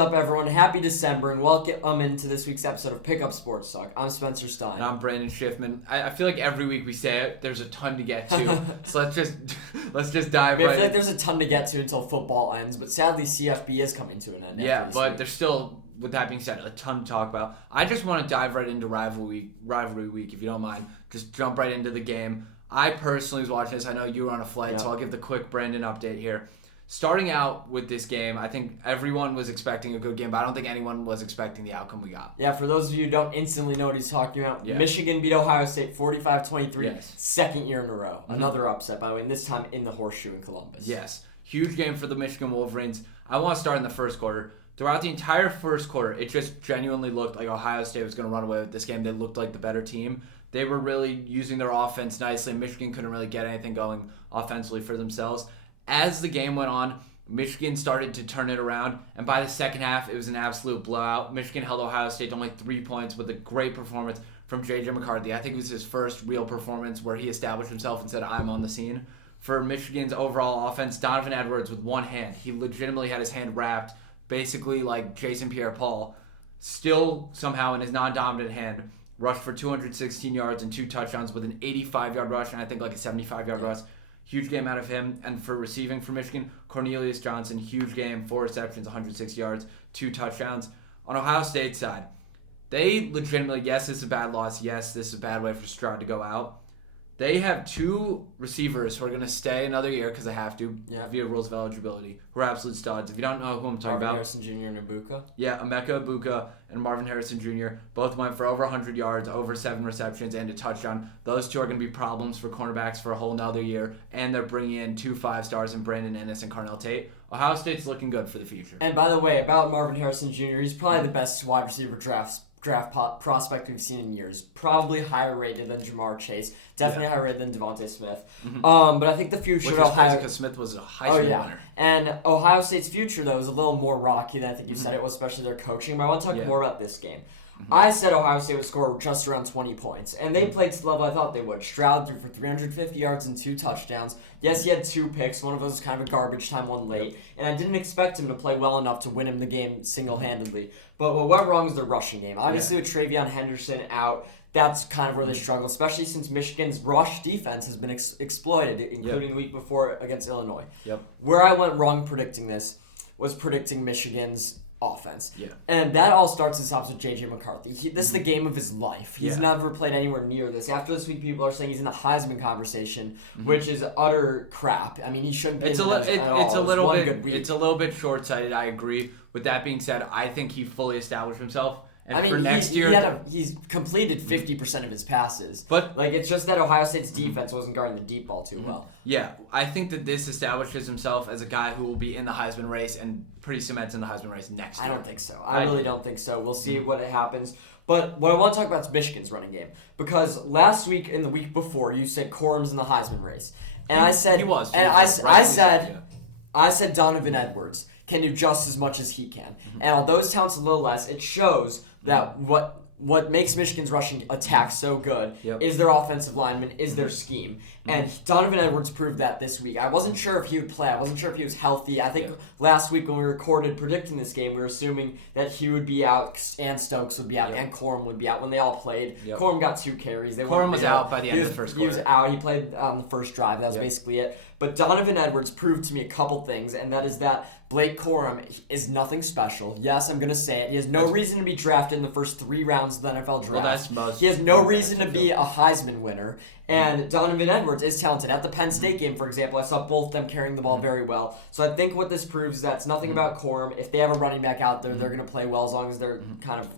up, everyone? Happy December, and welcome into this week's episode of Pick Up Sports Talk. I'm Spencer Stein. And I'm Brandon Schiffman. I feel like every week we say it, there's a ton to get to. So let's just dive right in. I feel like there's a ton to get to until football ends, but sadly CFB is coming to an end. Yeah, but there's still, with that being said, a ton to talk about. I just want to dive right into rivalry week, if you don't mind. Just jump right into the game. I personally was watching this. I know you were on a flight, so I'll give the quick Brandon update here. Starting out with this game, I think everyone was expecting a good game, but I don't think anyone was expecting the outcome we got. Yeah, for those of you who don't instantly know what he's talking about, Michigan beat Ohio State 45-23, second year in a row. Mm-hmm. Another upset, by the way, and this time in the Horseshoe in Columbus. Yes, huge game for the Michigan Wolverines. I want to start in the first quarter. Throughout the entire first quarter, it just genuinely looked like Ohio State was going to run away with this game. They looked like the better team. They were really using their offense nicely. Michigan couldn't really get anything going offensively for themselves. As the game went on, Michigan started to turn it around, and by the second half, it was an absolute blowout. Michigan held Ohio State to only 3 points with a great performance from J.J. McCarthy. I think it was his first real performance where he established himself and said, I'm on the scene. For Michigan's overall offense, Donovan Edwards with one hand. He legitimately had his hand wrapped, basically like Jason Pierre-Paul. Still, somehow, in his non-dominant hand, rushed for 216 yards and 2 touchdowns with an 85-yard rush and I think like a 75-yard rush. Huge game out of him. And for receiving for Michigan, Cornelius Johnson, huge game, 4 receptions, 106 yards, 2 touchdowns. On Ohio State's side, they legitimately, yes, this is a bad loss. Yes, this is a bad way for Stroud to go out. They have 2 receivers who are going to stay another year because they have to via rules of eligibility, who are absolute studs. If you don't know who I'm talking about. Marvin Harrison Jr. and Ibuka. Yeah, Emeka Ibuka and Marvin Harrison Jr. both went for over 100 yards, over 7 receptions, and a touchdown. Those 2 are going to be problems for cornerbacks for a whole nother year, and they're bringing in 2 5-stars in Brandon Ennis and Carnell Tate. Ohio State's looking good for the future. And by the way, about Marvin Harrison Jr., he's probably the best wide receiver draft prospect we've seen in years. Probably higher rated than Jamar Chase. Definitely higher rated than Devontae Smith. Mm-hmm. But I think the future of Ohio... because Smith was a Heisman winner. And Ohio State's future, though, is a little more rocky than I think you said it was, especially their coaching. But I want to talk more about this game. Mm-hmm. I said Ohio State would score just around 20 points. And they played to the level I thought they would. Stroud threw for 350 yards and 2 touchdowns. Yes, he had 2 picks. One of those was kind of a garbage time one late. And I didn't expect him to play well enough to win him the game single-handedly. But what went wrong is the rushing game. Obviously, with Travion Henderson out, that's kind of where they struggle, especially since Michigan's rush defense has been exploited, including the week before against Illinois. Where I went wrong predicting this was predicting Michigan's offense. And that all starts and stops with J.J. McCarthy. This is the game of his life. He's never played anywhere near this. After this week, people are saying he's in the Heisman conversation, which is utter crap. I mean, he shouldn't be It's a little bit short-sighted, I agree. With that being said, I think he fully established himself. And for next year... he's completed 50% of his passes. But it's just that Ohio State's defense wasn't guarding the deep ball too well. Yeah, I think that this establishes himself as a guy who will be in the Heisman race and pretty cements in the Heisman race next year. I don't think so. I really don't think so. We'll see what happens. But what I want to talk about is Michigan's running game. Because last week and the week before, you said Corum's in the Heisman race. And I said... He was. And I said Donovan Edwards can do just as much as he can. And although his talent's a little less, it shows that what makes Michigan's rushing attack so good is their offensive lineman, is their scheme. And Donovan Edwards proved that this week. I wasn't sure if he would play. I wasn't sure if he was healthy. I think last week when we recorded predicting this game, we were assuming that he would be out and Stokes would be out and Corum would be out when they all played. Corum got 2 carries. Corum was out by the end of the first quarter. He was out. He played on the first drive. That was basically it. But Donovan Edwards proved to me a couple things, and that is that Blake Corum is nothing special. Yes, I'm going to say it. He has no reason to be drafted in the first 3 rounds of the NFL draft. He has no reason to be a Heisman winner. And Donovan Edwards is talented. At the Penn State game, for example, I saw both of them carrying the ball very well. So I think what this proves is that it's nothing about Corum. If they have a running back out there, they're going to play well as long as they're kind of,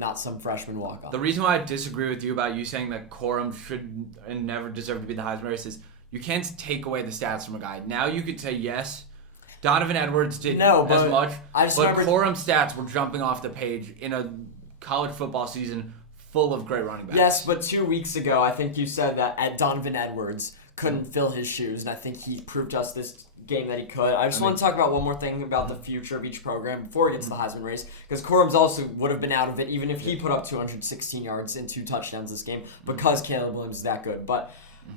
not some freshman walk-on. The reason why I disagree with you about you saying that Corum should and never deserve to be in the Heisman race is you can't take away the stats from a guy. Now you could say, yes, Donovan Edwards did as much, but Corum's stats were jumping off the page in a college football season full of great running backs. Yes, but 2 weeks ago, I think you said that Donovan Edwards couldn't fill his shoes, and I think he proved to us this game that he could. I want to talk about one more thing about the future of each program before we get to the Heisman race, because Corum's also would have been out of it even if he put up 216 yards and 2 touchdowns this game because Caleb Williams is that good. But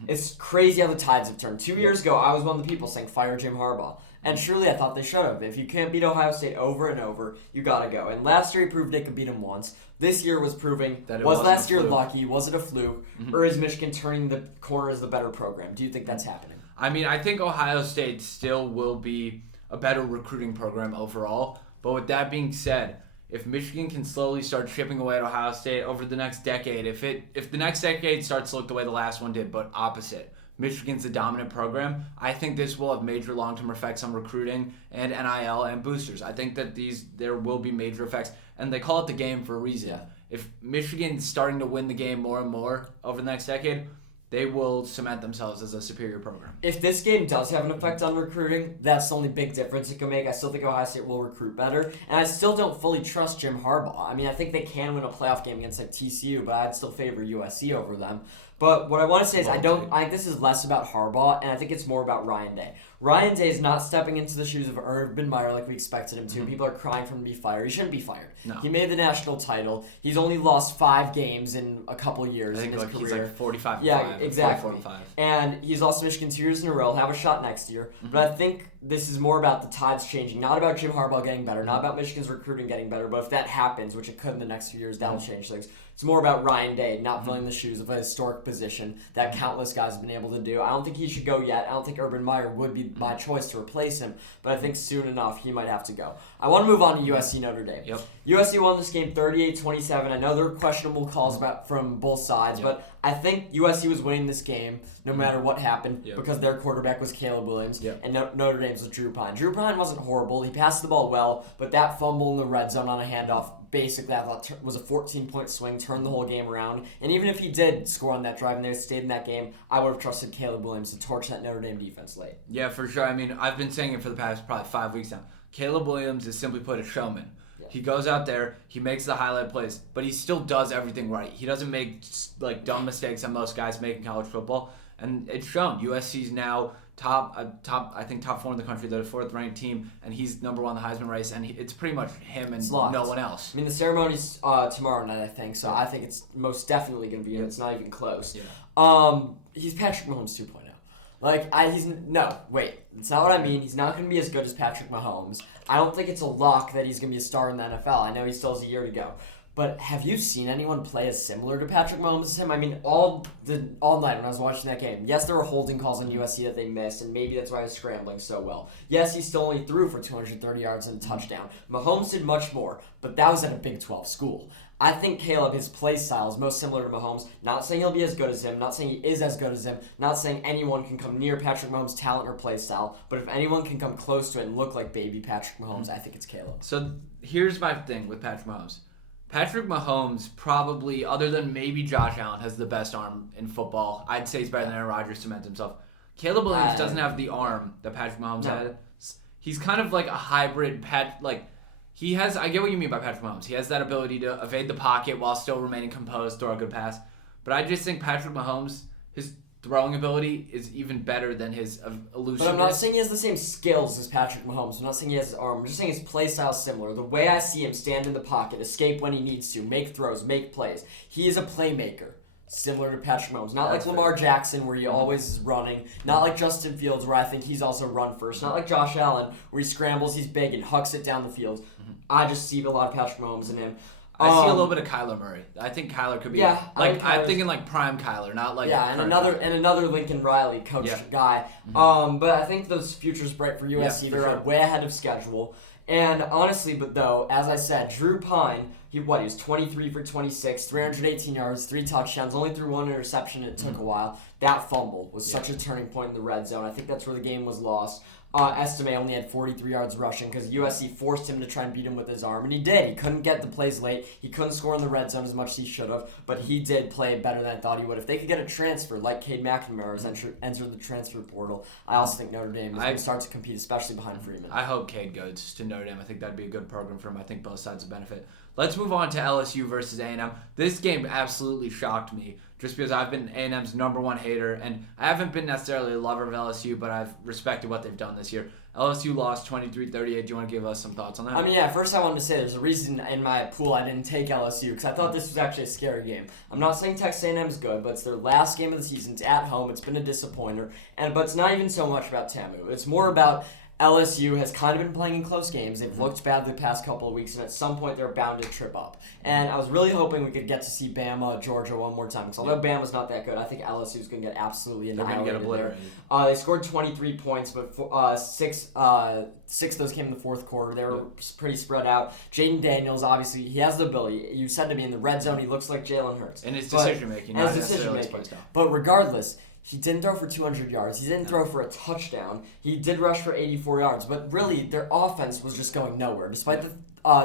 It's crazy how the tides have turned. 2 years ago, I was one of the people saying fire Jim Harbaugh. And surely I thought they should have. If you can't beat Ohio State over and over, you got to go. And last year he proved they could beat him once. This year was proving, was last year lucky? Was it a fluke? Or is Michigan turning the corner as the better program? Do you think that's happening? I mean, I think Ohio State still will be a better recruiting program overall. But with that being said, if Michigan can slowly start chipping away at Ohio State over the next decade, if the next decade starts to look the way the last one did, but opposite, Michigan's a dominant program, I think this will have major long-term effects on recruiting and NIL and boosters. I think that there will be major effects, and they call it the game for a reason. Yeah. If Michigan's starting to win the game more and more over the next decade, they will cement themselves as a superior program. If this game does have an effect on recruiting, that's the only big difference it can make. I still think Ohio State will recruit better, and I still don't fully trust Jim Harbaugh. I mean, I think they can win a playoff game against like TCU, but I'd still favor USC over them. But what I want to say is I think this is less about Harbaugh, and I think it's more about Ryan Day. Ryan Day is not stepping into the shoes of Urban Meyer like we expected him to. People are crying for him to be fired. He shouldn't be fired. No. He made the national title. He's only lost 5 games in a couple years in his career. He's like 45. Yeah, exactly. 45. And he's lost to Michigan 2 years in a row. He'll have a shot next year. But I think this is more about the tides changing, not about Jim Harbaugh getting better, not about Michigan's recruiting getting better. But if that happens, which it could in the next few years, that'll change things. It's more about Ryan Day not filling the shoes of a historic position that countless guys have been able to do. I don't think he should go yet. I don't think Urban Meyer would be my choice to replace him, but I think soon enough he might have to go. I want to move on to USC Notre Dame. Yep. USC won this game 38-27. I know there were questionable calls from both sides, but I think USC was winning this game no matter what happened because their quarterback was Caleb Williams and Notre Dame's was Drew Pine. Drew Pine wasn't horrible. He passed the ball well, but that fumble in the red zone on a handoff basically I thought was a 14-point swing, turned the whole game around. And even if he did score on that drive and they stayed in that game, I would have trusted Caleb Williams to torch that Notre Dame defense late. Yeah, for sure. I mean, I've been saying it for the past probably 5 weeks now. Caleb Williams is simply put a showman. Yeah. He goes out there, he makes the highlight plays, but he still does everything right. He doesn't make like dumb mistakes that most guys make in college football, and it's shown. USC's now top 4 in the country. They're the 4th ranked team, and he's number 1 in the Heisman race, and it's pretty much him and no one else. I mean, the ceremony's tomorrow night, I think, so I think it's most definitely going to be. It's not even close. Yeah. He's Patrick Mahomes 2.0. It's not what I mean. He's not going to be as good as Patrick Mahomes. I don't think it's a lock that he's going to be a star in the NFL. I know he still has a year to go. But have you seen anyone play as similar to Patrick Mahomes as him? I mean, all night when I was watching that game, yes, there were holding calls on USC that they missed, and maybe that's why he was scrambling so well. Yes, he still only threw for 230 yards and a touchdown. Mahomes did much more, but that was at a Big 12 school. I think Caleb, his play style is most similar to Mahomes. Not saying he'll be as good as him, not saying he is as good as him, not saying anyone can come near Patrick Mahomes' talent or play style, but if anyone can come close to it and look like baby Patrick Mahomes, I think it's Caleb. So here's my thing with Patrick Mahomes. Patrick Mahomes probably, other than maybe Josh Allen, has the best arm in football. I'd say he's better than Aaron Rodgers cements himself. Caleb Williams doesn't have the arm that Patrick Mahomes had. He's kind of like a hybrid he has, I get what you mean by Patrick Mahomes. He has that ability to evade the pocket while still remaining composed, throw a good pass. But I just think Patrick Mahomes, his throwing ability is even better than his elusiveness. But I'm not saying he has the same skills as Patrick Mahomes. I'm not saying he has his arm. I'm just saying his play style is similar. The way I see him stand in the pocket, escape when he needs to, make throws, make plays. He is a playmaker. Similar to Patrick Mahomes. Not like Lamar Jackson, where he always is running. Not like Justin Fields, where I think he's also run first. Not like Josh Allen, where he scrambles, he's big, and hucks it down the field. I just see a lot of Patrick Mahomes in him. I see a little bit of Kyler Murray. I think Kyler could be I'm thinking like prime Kyler, not like and another Lincoln Riley coach guy. But I think those futures bright for USC. They're way ahead of schedule. And honestly, as I said, Drew Pine, he was 23 for 26, 318 yards, 3 touchdowns, only threw 1 interception. It took a while. That fumble was such a turning point in the red zone. I think that's where the game was lost. Estime only had 43 yards rushing because USC forced him to try and beat him with his arm, and he did. He couldn't get the plays late. He couldn't score in the red zone as much as he should have, but he did play better than I thought he would. If they could get a transfer like Cade McNamara has entered the transfer portal, I also think Notre Dame is going to start to compete, especially behind Freeman. I hope Cade goes to Notre Dame. I think that'd be a good program for him. I think both sides would benefit. Let's move on to LSU versus A&M. This game absolutely shocked me just because I've been A&M's number one hater, and I haven't been necessarily a lover of LSU, but I've respected what they've done this year. LSU lost 23-38. Do you want to give us some thoughts on that? I mean, yeah, first I wanted to say there's a reason in my pool I didn't take LSU because I thought this was actually a scary game. I'm not saying Texas A&M is good, but it's their last game of the season. It's at home. It's been a disappointer, but it's not even so much about TAMU. It's more about LSU has kind of been playing in close games. They've looked bad the past couple of weeks, and at some point they're bound to trip up. And I was really hoping we could get to see Bama, Georgia one more time. Because although Bama's not that good, I think LSU's going to get absolutely annihilated. They're going to get obliterated. They scored 23 points, but six of those came in the fourth quarter. They were pretty spread out. Jaden Daniels, obviously, he has the ability. You said to me in the red zone, he looks like Jalen Hurts. And his decision-making, not necessarily his play style. But regardless, he didn't throw for 200 yards. He didn't throw for a touchdown. He did rush for 84 yards. But really, their offense was just going nowhere. Despite the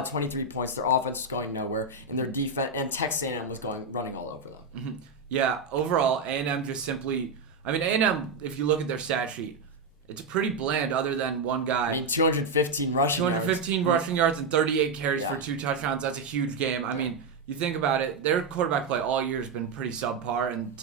23 points, their offense was going nowhere. And their defense, and Texas A&M was running all over them. Mm-hmm. Yeah, overall, A&M just simply... I mean, A&M, if you look at their stat sheet, it's pretty bland other than one guy. I mean, 215 rushing yards. 215 rushing yards and 38 carries for 2 touchdowns. That's a huge game. I mean... You think about it, their quarterback play all year has been pretty subpar, and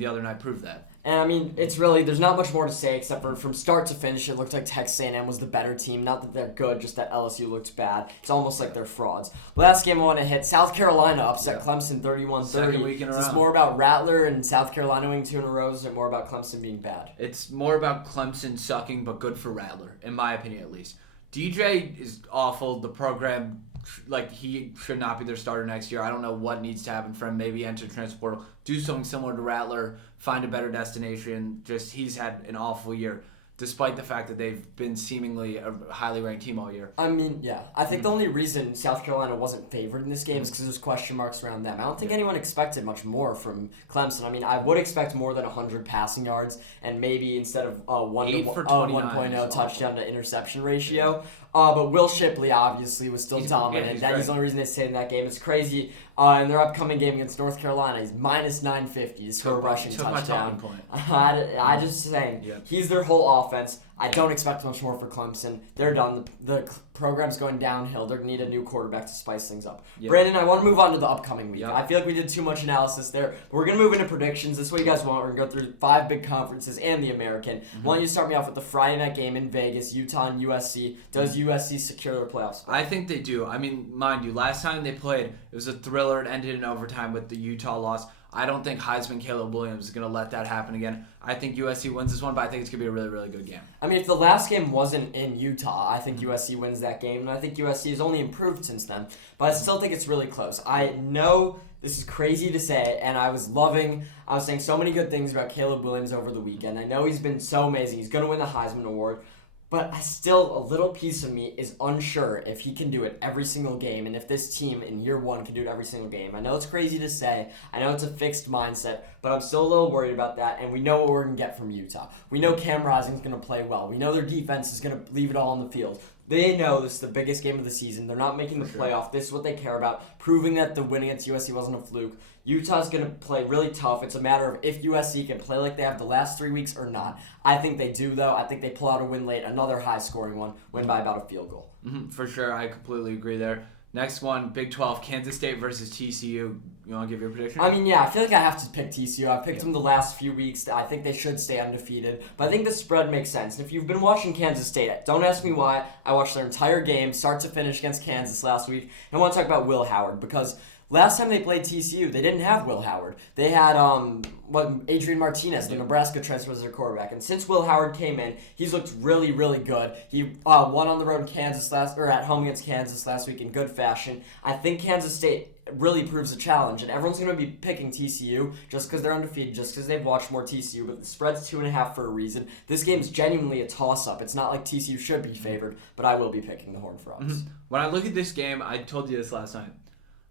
the other night proved that. And I mean, it's really, there's not much more to say except for from start to finish, it looked like Texas A&M was the better team. Not that they're good, just that LSU looked bad. It's almost like they're frauds. Last game I want to hit, South Carolina upset Clemson 31-30. Second week in a row. Is this more about Rattler and South Carolina winning 2 in a row, or is it more about Clemson being bad? It's more about Clemson sucking, but good for Rattler, in my opinion at least. DJ is awful. The program... he should not be their starter next year. I don't know what needs to happen for him. Maybe enter transfer portal, do something similar to Rattler, find a better destination. He's had an awful year, despite the fact that they've been seemingly a highly ranked team all year. I mean, yeah. I think the only reason South Carolina wasn't favored in this game is because there's question marks around them. I don't think anyone expected much more from Clemson. I mean, I would expect more than 100 passing yards and maybe instead of 1.0 touchdown to interception ratio. But Will Shipley obviously was still dominant. He's the only reason they stayed in that game. It's crazy. In their upcoming game against North Carolina, he's minus 950 to score a rushing touchdown. I just saying, he's their whole offense. I don't expect much more for Clemson. They're done. The program's going downhill. They're going to need a new quarterback to spice things up. Brandon, I want to move on to the upcoming week. I feel like we did too much analysis there. But we're going to move into predictions. This is what you guys want. We're going to go through 5 big conferences and the American. Why don't you start me off with the Friday night game in Vegas, Utah and USC. Does USC secure their playoff spot? I think they do. I mean, mind you, last time they played, it was a thriller. It ended in overtime with the Utah loss. I don't think Heisman Caleb Williams is going to let that happen again. I think USC wins this one, but I think it's going to be a really, really good game. I mean, if the last game wasn't in Utah, I think USC wins that game, and I think USC has only improved since then. But I still think it's really close. I know this is crazy to say, and I was saying so many good things about Caleb Williams over the weekend. I know he's been so amazing. He's going to win the Heisman Award. But still, a little piece of me is unsure if he can do it every single game and if this team in year one can do it every single game. I know it's crazy to say. I know it's a fixed mindset, but I'm still a little worried about that, and we know what we're going to get from Utah. We know Cam Rising's going to play well. We know their defense is going to leave it all on the field. They know this is the biggest game of the season. They're not making the playoff. This is what they care about, proving that the win against USC wasn't a fluke. Utah's going to play really tough. It's a matter of if USC can play like they have the last 3 weeks or not. I think they do, though. I think they pull out a win late, another high-scoring one, win by about a field goal. For sure. I completely agree there. Next one, Big 12, Kansas State versus TCU. You want to give your prediction? I mean, yeah, I feel like I have to pick TCU. I've picked them the last few weeks. I think they should stay undefeated. But I think the spread makes sense. If you've been watching Kansas State, don't ask me why. I watched their entire game, start to finish, against Kansas last week. And I want to talk about Will Howard because last time they played TCU, they didn't have Will Howard. They had Adrian Martinez, the Nebraska transfer, as their quarterback. And since Will Howard came in, he's looked really, really good. He won on the road in at home against Kansas last week in good fashion. I think Kansas State really proves a challenge, and everyone's going to be picking TCU just because they're undefeated, just because they've watched more TCU, but the spread's 2.5 for a reason. This game's genuinely a toss-up. It's not like TCU should be favored, but I will be picking the Horned Frogs. When I look at this game, I told you this last night,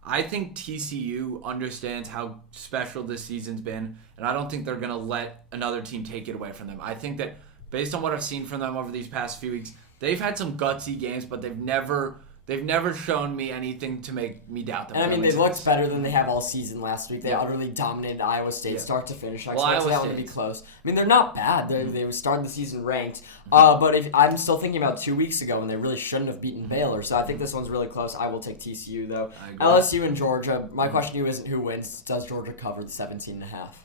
I think TCU understands how special this season's been, and I don't think they're going to let another team take it away from them. I think that based on what I've seen from them over these past few weeks, they've had some gutsy games, but they've never They've never shown me anything to make me doubt them. And I mean, they looked better than they have all season last week. They utterly dominated Iowa State start to finish. I expect that one to be close. I mean, they're not bad. They started the season ranked. But I'm still thinking about 2 weeks ago when they really shouldn't have beaten Baylor. So I think this one's really close. I will take TCU, though. LSU and Georgia. My question to you isn't who wins. Does Georgia cover the 17.5?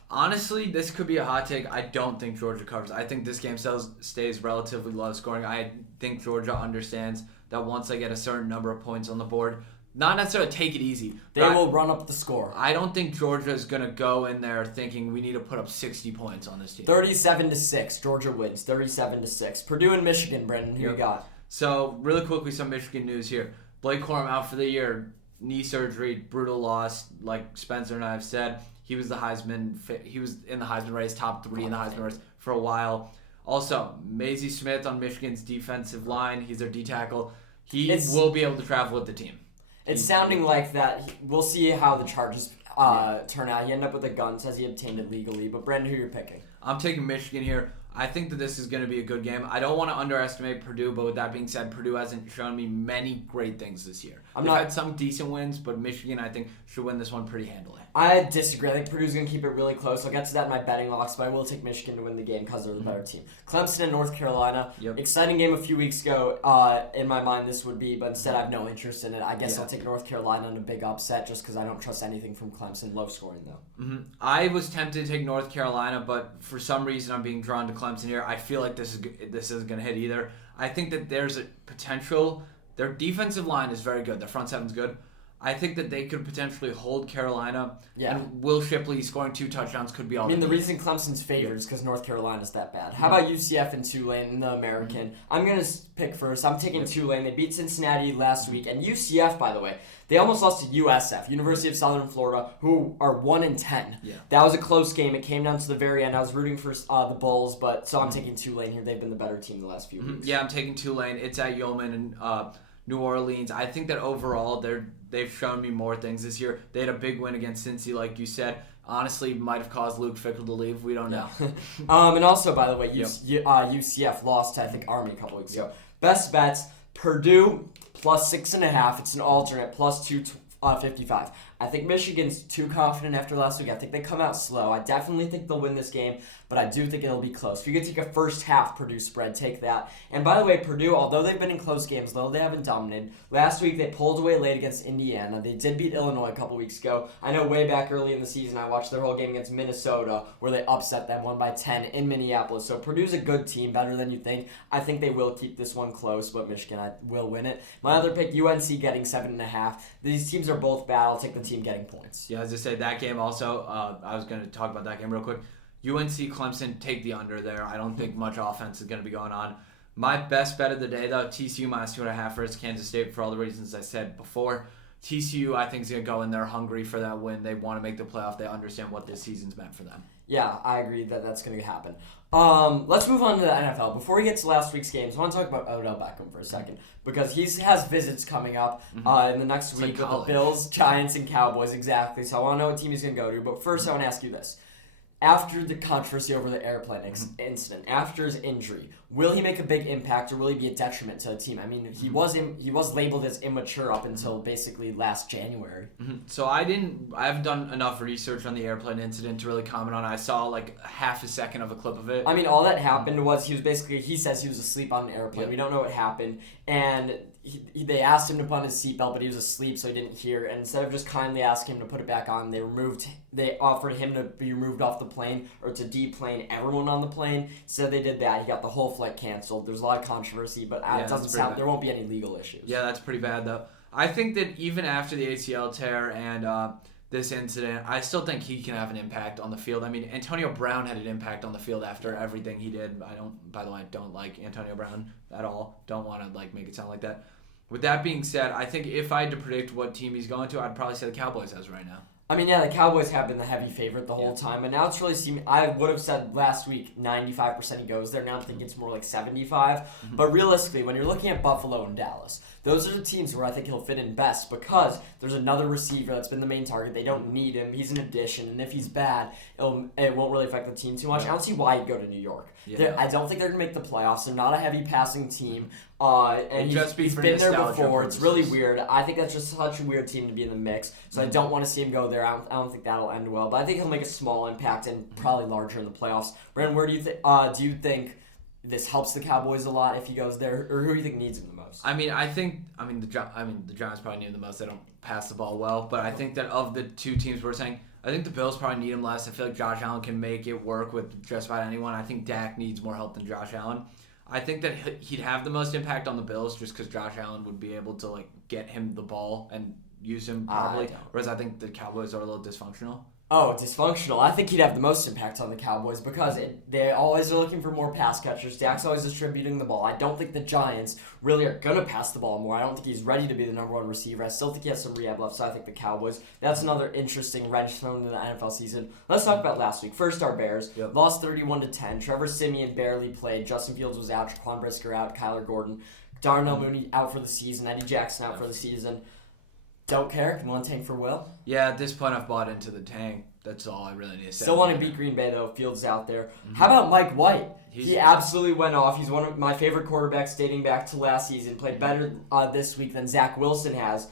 Honestly, this could be a hot take. I don't think Georgia covers. I think this game stays relatively low scoring. I think Georgia understands that once they get a certain number of points on the board, not necessarily take it easy. They will run up the score. I don't think Georgia is going to go in there thinking we need to put up 60 points on this team. 37-6. Georgia wins. 37-6. Purdue and Michigan, Brendan. Who you got? So, really quickly, some Michigan news here. Blake Corum out for the year. Knee surgery, brutal loss. Like Spencer and I have said, he was in the Heisman race, top 3 in the Heisman race for a while. Also, Maisie Smith on Michigan's defensive line. He's their D tackle. He will be able to travel with the team. It's sounding like that. We'll see how the charges turn out. He ended up with a gun, says he obtained it legally. But Brendan, who you're picking? I'm taking Michigan here. I think that this is going to be a good game. I don't want to underestimate Purdue, but with that being said, Purdue hasn't shown me many great things this year. They've had some decent wins, but Michigan, I think, should win this one pretty handily. I disagree. I think Purdue's going to keep it really close. I'll get to that in my betting locks, but I will take Michigan to win the game because they're the better team. Clemson and North Carolina. Exciting game a few weeks ago. In my mind, this would be, but instead I have no interest in it. I guess I'll take North Carolina in a big upset just because I don't trust anything from Clemson. Low scoring, though. I was tempted to take North Carolina, but for some reason I'm being drawn to Clemson here. I feel like this isn't going to hit either. I think that there's a potential. Their defensive line is very good. Their front seven's good. I think that they could potentially hold Carolina. And Will Shipley scoring 2 touchdowns could be all. I mean, the reason Clemson's favored is because North Carolina's that bad. How about UCF and Tulane in the American? I'm going to pick first. I'm taking Tulane. They beat Cincinnati last week. And UCF, by the way, they almost lost to USF, University of Southern Florida, who are 1-10. That was a close game. It came down to the very end. I was rooting for the Bulls, so I'm taking Tulane here. They've been the better team the last few weeks. Yeah, I'm taking Tulane. It's at Yeoman and New Orleans. I think that overall they've shown me more things this year. They had a big win against Cincy, like you said. Honestly, might have caused Luke Fickell to leave. We don't know. And also, by the way, UCF lost to, I think, Army a couple weeks ago. Best bets, Purdue plus 6.5. It's an alternate plus 255. I think Michigan's too confident after last week. I think they come out slow. I definitely think they'll win this game, but I do think it'll be close. If you could take a first half Purdue spread, take that. And by the way, Purdue, although they've been in close games, though they haven't dominated, last week they pulled away late against Indiana. They did beat Illinois a couple weeks ago. I know way back early in the season I watched their whole game against Minnesota where they upset them 1-10 in Minneapolis. So Purdue's a good team, better than you think. I think they will keep this one close, but Michigan will win it. My other pick, UNC getting 7.5. These teams are both bad. I'll take the team getting points. Yeah, as I said, that game also, I was going to talk about that game real quick. UNC Clemson, take the under there. I don't think much offense is going to be going on. My best bet of the day, though, TCU minus 2.5 versus Kansas State for all the reasons I said before. TCU, I think, is going to go in there hungry for that win. They want to make the playoff. They understand what this season's meant for them. Yeah, I agree that that's going to happen. Let's move on to the NFL. Before we get to last week's games, I want to talk about Odell Beckham for a second because he has visits coming up in the next week with the Bills, Giants, and Cowboys. Exactly. So I want to know what team he's going to go to. But first, I want to ask you this. After the controversy over the airplane incident, after his injury, will he make a big impact or will he be a detriment to the team? I mean, he was labeled as immature up until basically last January. So I haven't done enough research on the airplane incident to really comment on it. I saw like half a second of a clip of it. I mean, all that happened was he says he was asleep on an airplane. We don't know what happened. And they asked him to put on his seatbelt, but he was asleep, so he didn't hear. And instead of just kindly asking him to put it back on, they offered him to be removed off the plane or to deplane everyone on the plane. Instead, they did that. He got the whole flight canceled. There's a lot of controversy, but it doesn't sound there won't be any legal issues. Yeah, that's pretty bad though. I think that even after the ACL tear and this incident, I still think he can have an impact on the field. I mean, Antonio Brown had an impact on the field after everything he did. By the way, I don't like Antonio Brown at all. Don't want to make it sound like that. With that being said, I think if I had to predict what team he's going to, I'd probably say the Cowboys as right now. I mean, yeah, the Cowboys have been the heavy favorite the whole time, but now it's really seeming. I would have said last week 95% he goes there. Now I'm thinking it's more like 75. But realistically, when you're looking at Buffalo and Dallas, those are the teams where I think he'll fit in best because there's another receiver that's been the main target. They don't need him. He's an addition, and if he's bad, it won't really affect the team too much. I don't see why he'd go to New York. I don't think they're going to make the playoffs. They're not a heavy passing team. And he's been there before. It's really weird. I think that's just such a weird team to be in the mix. So I don't want to see him go there. I don't think that'll end well. But I think he'll make a small impact and probably larger in the playoffs. Brandon, where do you think? Do you think this helps the Cowboys a lot if he goes there, or who do you think needs him the most? The Giants probably need him the most. They don't pass the ball well, but I think that of the two teams we're saying, I think the Bills probably need him less. I feel like Josh Allen can make it work with just about anyone. I think Dak needs more help than Josh Allen. I think that he'd have the most impact on the Bills just because Josh Allen would be able to get him the ball and use him properly. Whereas I think the Cowboys are a little dysfunctional. Oh, dysfunctional. I think he'd have the most impact on the Cowboys because they always are looking for more pass catchers. Dak's always distributing the ball. I don't think the Giants really are going to pass the ball more. I don't think he's ready to be the number one receiver. I still think he has some rehab left, so I think the Cowboys. That's another interesting wrench thrown into the NFL season. Let's talk about last week. First, our Bears. Lost 31-10. Trevor Siemian barely played. Justin Fields was out. Jaquan Brisker out. Kyler Gordon. Darnell Mooney out for the season. Eddie Jackson out for the season. Don't care. You want to tank for Will? Yeah, at this point I've bought into the tank. That's all I really need to say. Still want to beat Green Bay, though. Fields out there. How about Mike White? He absolutely went off. He's one of my favorite quarterbacks dating back to last season. Played better this week than Zach Wilson has.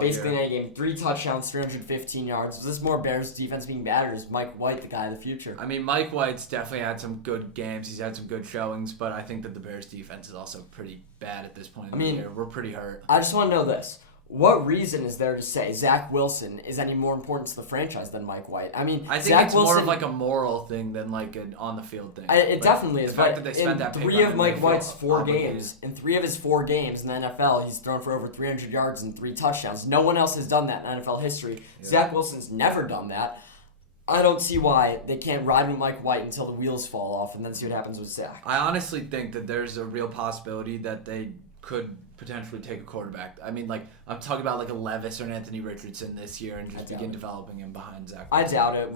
Basically in any game. 3 touchdowns, 315 yards. Was this more Bears defense being bad, or is Mike White the guy of the future? Mike White's definitely had some good games. He's had some good showings, but I think that the Bears defense is also pretty bad at this point in the year. We're pretty hurt. I just want to know this. What reason is there to say Zach Wilson is any more important to the franchise than Mike White? I think it's more of a moral thing than an on-the-field thing. It definitely is. The fact that they spent that three of Mike White's 4 games, in 3 of his 4 games in the NFL, he's thrown for over 300 yards and 3 touchdowns. No one else has done that in NFL history. Yeah. Zach Wilson's never done that. I don't see why they can't ride with Mike White until the wheels fall off and then see what happens with Zach. I honestly think that there's a real possibility that they could potentially take a quarterback. I'm talking about a Levis or an Anthony Richardson this year and just begin developing him behind Zach Wilson. I doubt it.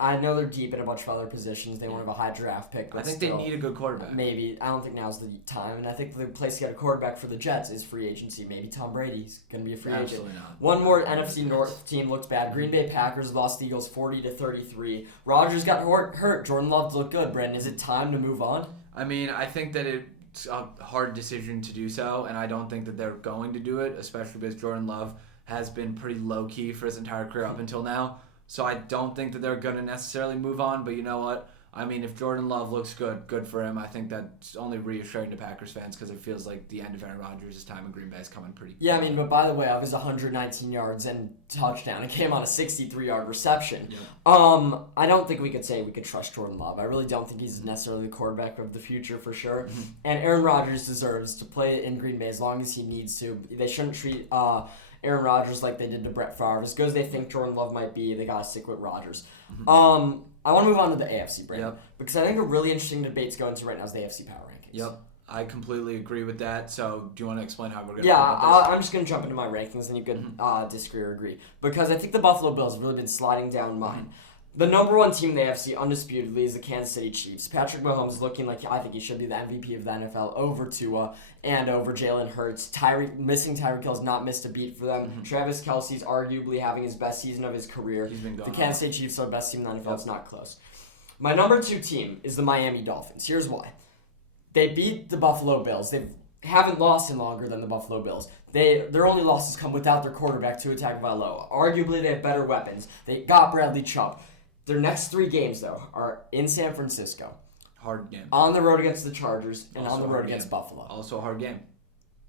I know they're deep in a bunch of other positions. They won't have a high draft pick. I think they need a good quarterback. Maybe. I don't think now's the time. And I think the place to get a quarterback for the Jets is free agency. Maybe Tom Brady's going to be a free agent. Absolutely not. One more NFC North team looked bad. Green Bay Packers lost the Eagles 40-33. Rodgers got hurt. Jordan Love looked good. Brandon, is it time to move on? I think that it's a hard decision to do so, and I don't think that they're going to do it, especially because Jordan Love has been pretty low-key for his entire career up until now. So I don't think that they're going to necessarily move on, but you know what? If Jordan Love looks good for him. I think that's only reassuring to Packers fans because it feels like the end of Aaron Rodgers' time in Green Bay is coming pretty quick. Yeah, but by the way, of his 119 yards and touchdown, it came on a 63-yard reception. Yeah. I don't think we could say we could trust Jordan Love. I really don't think he's necessarily the quarterback of the future for sure. Mm-hmm. And Aaron Rodgers deserves to play in Green Bay as long as he needs to. They shouldn't treat Aaron Rodgers like they did to Brett Favre. As good as they think Jordan Love might be, they got to stick with Rodgers. Mm-hmm. I want to move on to the AFC, Brandon, because I think a really interesting debate to go into right now is the AFC Power Rankings. Yep, I completely agree with that. So do you want to explain how we're going to I'm just going to jump into my rankings, and you can disagree or agree. Because I think the Buffalo Bills have really been sliding down mine. The number 1 team in the AFC, undisputedly, is the Kansas City Chiefs. Patrick Mahomes is looking like I think he should be the MVP of the NFL over Tua and over Jalen Hurts. Missing Tyreek Hill has not missed a beat for them. Mm-hmm. Travis Kelce's arguably having his best season of his career. He's been going The Kansas City Chiefs are the best team in the NFL. Yep. It's not close. My number 2 team is the Miami Dolphins. Here's why. They beat the Buffalo Bills. They haven't lost in longer than the Buffalo Bills. Their only losses come without their quarterback, Tua Tagovailoa. Arguably, they have better weapons. They got Bradley Chubb. Their next 3 games, though, are in San Francisco. Hard game. On the road against the Chargers, and also on the road against Buffalo. Also a hard game.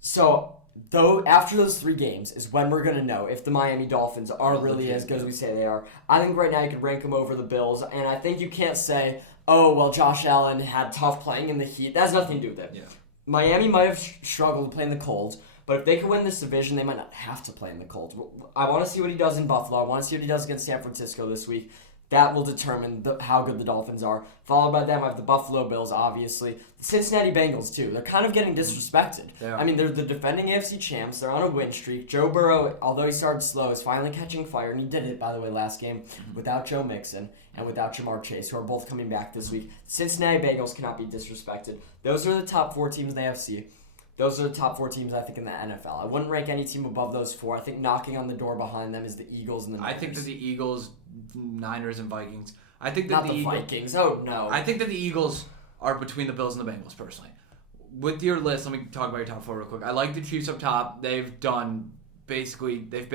So, after those 3 games is when we're going to know if the Miami Dolphins are really as good as we say they are. I think right now you could rank them over the Bills, and I think you can't say, Josh Allen had tough playing in the heat. That has nothing to do with it. Yeah. Miami might have struggled playing the cold, but if they could win this division, they might not have to play in the cold. I want to see what he does in Buffalo. I want to see what he does against San Francisco this week. That will determine how good the Dolphins are. Followed by them, I have the Buffalo Bills, obviously. The Cincinnati Bengals, too. They're kind of getting disrespected. Yeah. They're the defending AFC champs. They're on a win streak. Joe Burrow, although he started slow, is finally catching fire. And he did it, by the way, last game without Joe Mixon and without Jamar Chase, who are both coming back this week. Cincinnati Bengals cannot be disrespected. Those are the top 4 teams in the AFC. Those are the top 4 teams, I think, in the NFL. I wouldn't rank any team above those 4. I think knocking on the door behind them is the Eagles and the Niners. I think that the Eagles, Niners, and Vikings. I think that Not the Vikings. Oh, no. I think that the Eagles are between the Bills and the Bengals, personally. With your list, let me talk about your top 4 real quick. I like the Chiefs up top. They've been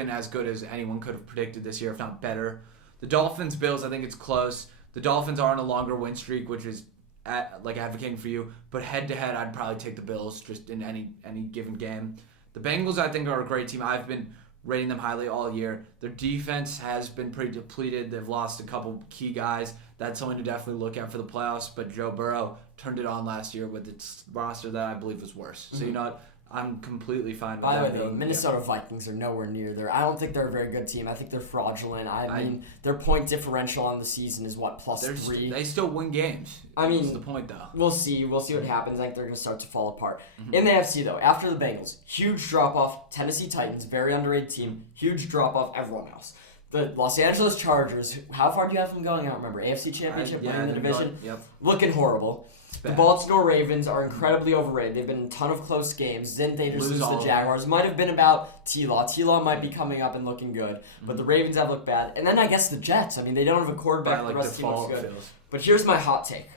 as good as anyone could have predicted this year, if not better. The Dolphins, Bills, I think it's close. The Dolphins are on a longer win streak, which is advocating for you. But head-to-head, I'd probably take the Bills just in any given game. The Bengals, I think, are a great team. I've been rating them highly all year. Their defense has been pretty depleted. They've lost a couple key guys. That's something to definitely look at for the playoffs. But Joe Burrow turned it on last year with its roster that I believe was worse. So, I'm completely fine with that. By the way, the Minnesota Vikings are nowhere near there. I don't think they're a very good team. I think they're fraudulent. I mean, their point differential on the season is what, +3? They still win games. That's the point, though. We'll see. We'll see what happens. I think they're going to start to fall apart. In the AFC, though, after the Bengals, huge drop-off. Tennessee Titans, very underrated team. Huge drop-off. Everyone else. The Los Angeles Chargers, how far do you have them going? I don't remember. AFC Championship, winning the division? Looking horrible. The Baltimore Ravens are incredibly overrated. They've been in a ton of close games. Didn't they just lose to the Jaguars? Might have been about T-Law. T-Law might be coming up and looking good. But the Ravens have looked bad. And then I guess the Jets. I mean, they don't have a quarterback. The rest of the team looks good. But here's my hot take.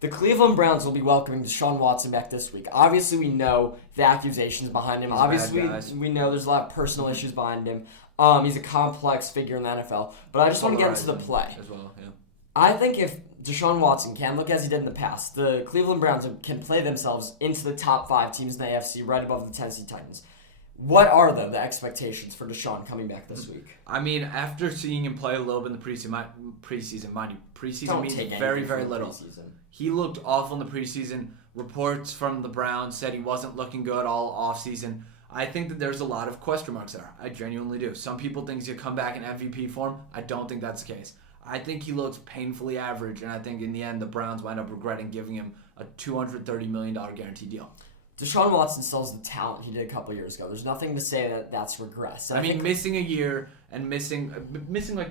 The Cleveland Browns will be welcoming Deshaun Watson back this week. Obviously, we know the accusations behind him. Obviously, we know there's a lot of personal issues behind him. He's a complex figure in the NFL. But I just want to get into the play. As well, yeah. I think if Deshaun Watson can look as he did in the past, the Cleveland Browns can play themselves into the top 5 teams in the AFC, right above the Tennessee Titans. What are, though, the expectations for Deshaun coming back this week? I mean, after seeing him play a little bit in the preseason, mind you, preseason means very, very little. Preseason. He looked awful in the preseason. Reports from the Browns said he wasn't looking good all offseason. I think that there's a lot of question marks there. I genuinely do. Some people think he's going to come back in MVP form. I don't think that's the case. I think he looks painfully average, and I think in the end the Browns wind up regretting giving him a $230 million guaranteed deal. Deshaun Watson still has the talent he did a couple years ago. There's nothing to say that that's regress. I mean, missing a year and missing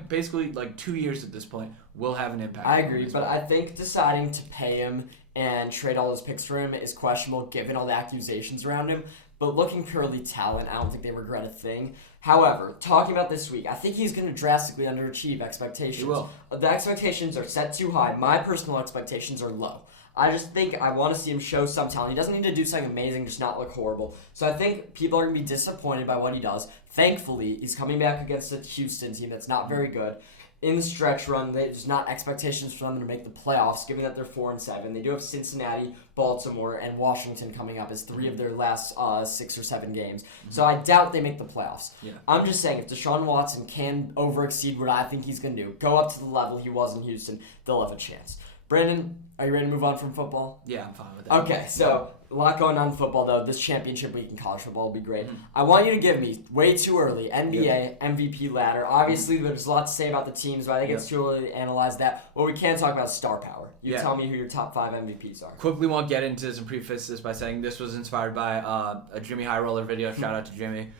basically 2 years at this point will have an impact. I agree, but I think deciding to pay him and trade all those picks for him is questionable given all the accusations around him. But looking purely talent, I don't think they regret a thing. However, talking about this week, I think he's going to drastically underachieve expectations. He will. The expectations are set too high. My personal expectations are low. I just think I want to see him show some talent. He doesn't need to do something amazing, just not look horrible. So I think people are going to be disappointed by what he does. Thankfully, he's coming back against a Houston team that's not very good. In the stretch run, there's not expectations for them to make the playoffs, given that they're 4-7. They do have Cincinnati, Baltimore, and Washington coming up as 3 of their last 6 or 7 games. So I doubt they make the playoffs. Yeah. I'm just saying, if Deshaun Watson can overexceed what I think he's going to do, go up to the level he was in Houston, they'll have a chance. Brandon, are you ready to move on from football? Yeah, I'm fine with that. Okay, so a lot going on in football, though. This championship week in college football will be great. I want you to give me, way too early, NBA MVP ladder. Obviously, there's a lot to say about the teams, but I think it's too early to analyze that. What we can talk about is star power. You tell me who your top 5 MVPs are. Quickly want to get into this and preface this by saying this was inspired by a Jimmy High Roller video. Shout out to Jimmy.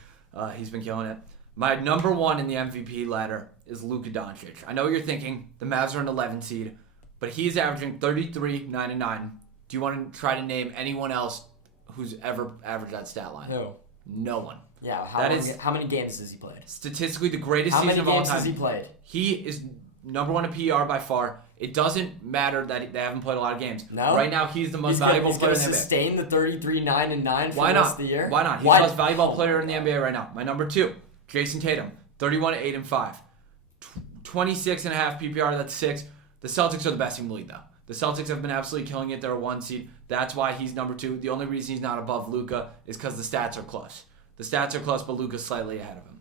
He's been killing it. My number 1 in the MVP ladder is Luka Doncic. I know what you're thinking. The Mavs are an 11 seed. But he's averaging 33, 9, and 9. Do you want to try to name anyone else who's ever averaged that stat line? Who? No one. Yeah, how many games has he played? Statistically, the greatest season of all time. How many games has he played? He is number 1 in PR by far. It doesn't matter that they haven't played a lot of games. No. Right now, he's the most valuable player in the NBA. He's going to sustain the 33, 9, and 9 for the rest of the year? Why not? He's the most valuable player in the NBA right now. My number 2, Jason Tatum, 31, 8, and 5. 26.5 PPR, that's 6. The Celtics are the best team in the league, though. The Celtics have been absolutely killing it. They're a 1 seed. That's why he's number 2. The only reason he's not above Luka is because the stats are close. The stats are close, but Luka's slightly ahead of him.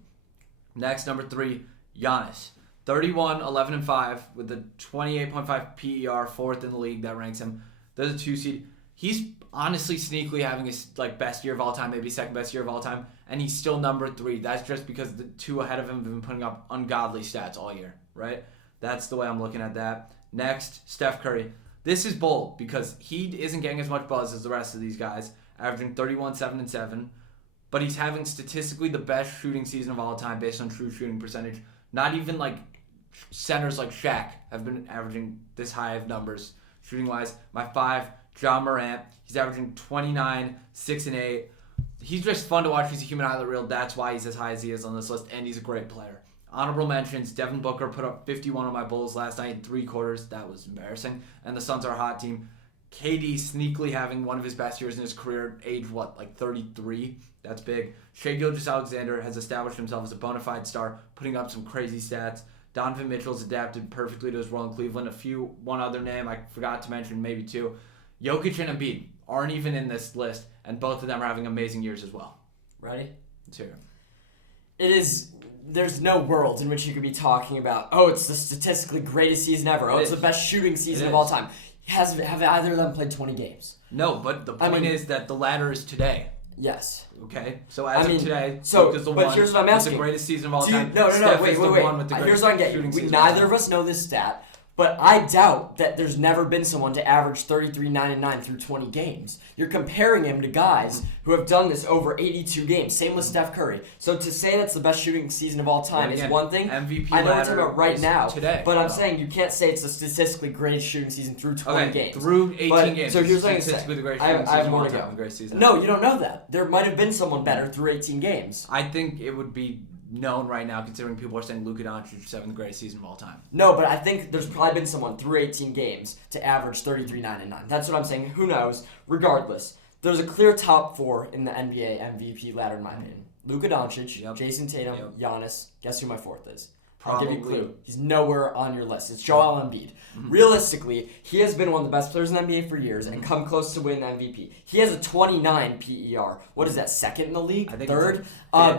Next, number 3, Giannis. 31, 11, and 5 with a 28.5 PER, 4th in the league. That ranks him. They're the 2 seed. He's honestly sneakily having his best year of all time, maybe second best year of all time, and he's still number 3. That's just because the 2 ahead of him have been putting up ungodly stats all year, right? That's the way I'm looking at that. Next, Steph Curry. This is bold because he isn't getting as much buzz as the rest of these guys, averaging 31, 7, and 7. But he's having statistically the best shooting season of all time based on true shooting percentage. Not even centers like Shaq have been averaging this high of numbers shooting-wise. My 5, John Morant. He's averaging 29, 6 and 8. He's just fun to watch. He's a human highlight reel. That's why he's as high as he is on this list, and he's a great player. Honorable mentions, Devin Booker put up 51 on my Bulls last night in 3 quarters. That was embarrassing. And the Suns are a hot team. KD sneakily having one of his best years in his career, age 33? That's big. Shai Gilgeous-Alexander has established himself as a bona fide star, putting up some crazy stats. Donovan Mitchell's adapted perfectly to his role in Cleveland. One other name I forgot to mention, maybe 2. Jokic and Embiid aren't even in this list, and both of them are having amazing years as well. Ready? Let's hear it. There's no world in which you could be talking about, it's the statistically greatest season ever. It's the best shooting season of all time. Have either of them played 20 games? No, but the point is that the ladder is today. Yes. Okay? So as of today, Luke is the but one here's what I'm asking. with the greatest season of all time. No, Steph wait. is the one with the Here's what I'm getting. Neither of us know this stat, but I doubt that there's never been someone to average 33, 9, and 9 through 20 games. You're comparing him to guys who have done this over 82 games. Same with Steph Curry. So to say that's the best shooting season of all time is one thing. MVP I know what we're talking about right now. Today, but I'm saying you can't say it's the statistically greatest shooting season through 20 games. Through 18 games. So here's what I'm saying. I have more to go. No, you don't know that. There might have been someone better through 18 games. I think it would be known right now, considering people are saying Luka Doncic is 7th greatest season of all time. No, but I think there's probably been someone through 18 games to average 33, 9, and 9. That's what I'm saying. Who knows? Regardless, there's a clear top 4 in the NBA MVP ladder, in my opinion. Luka Doncic, Jason Tatum, Giannis. Guess who my 4th is? I'll give you a clue. He's nowhere on your list. It's Joel Embiid. Realistically, he has been one of the best players in the NBA for years and come close to winning the MVP. He has a 29 PER. What is that, 2nd in the league? I think 3rd?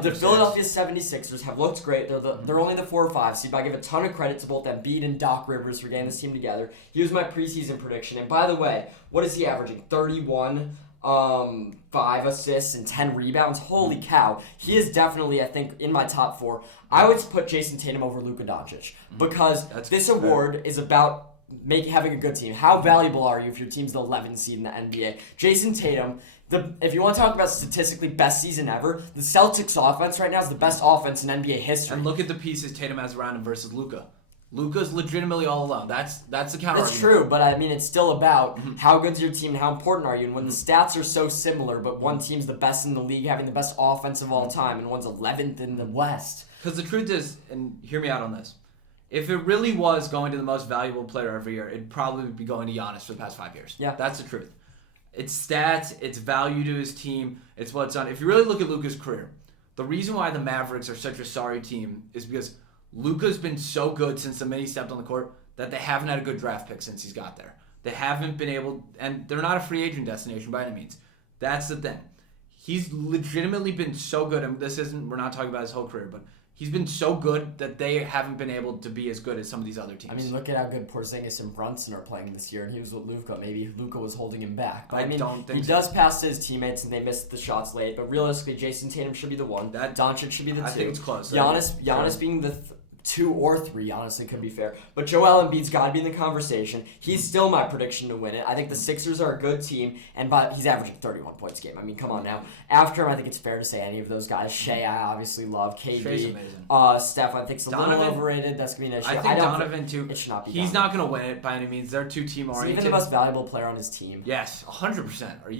The Philadelphia 76ers have looked great. They're only the 4 or 5 seed, but I give a ton of credit to both Embiid and Doc Rivers for getting this team together. He was my preseason prediction. And by the way, what is he averaging? 31, 5 assists and 10 rebounds. Holy cow. He is definitely, I think, in my top 4. I would put Jason Tatum over Luka Doncic because this award is about having a good team. How valuable are you if your team's the 11th seed in the NBA? Jason Tatum, if you want to talk about statistically best season ever, the Celtics offense right now is the best offense in NBA history. And look at the pieces Tatum has around him versus Luka. Luka's legitimately all alone. That's the counter. That's true, but I mean, it's still about how good's your team and how important are you. And when the stats are so similar, but one team's the best in the league, having the best offense of all time, and one's 11th in the West. Because the truth is, and hear me out on this, if it really was going to the most valuable player every year, it'd probably be going to Giannis for the past 5 years. Yeah. That's the truth. It's stats, it's value to his team, it's what's done. If you really look at Luka's career, the reason why the Mavericks are such a sorry team is because Luka's been so good since the minute he stepped on the court that they haven't had a good draft pick since he's got there. They haven't been able, and they're not a free agent destination by any means. That's the thing. He's legitimately been so good, and we're not talking about his whole career, but he's been so good that they haven't been able to be as good as some of these other teams. I mean, look at how good Porzingis and Brunson are playing this year, and he was with Luka. Maybe Luka was holding him back. But I mean, he does pass to his teammates, and they missed the shots late. But realistically, Jason Tatum should be the 1. Doncic should be the 2. I think it's close. Giannis being the 2 or 3, honestly, could be fair. But Joel Embiid's got to be in the conversation. He's still my prediction to win it. I think the Sixers are a good team, and he's averaging 31 points a game. I mean, come on now. After him, I think it's fair to say any of those guys. Shai, I obviously love. KD. Shai's amazing. Steph, I think is a little overrated. That's going to be an issue. I think Donovan, too. It should not be He's not going to win it by any means. They're too team-oriented. He's even the most valuable player on his team. Yes, 100%. Are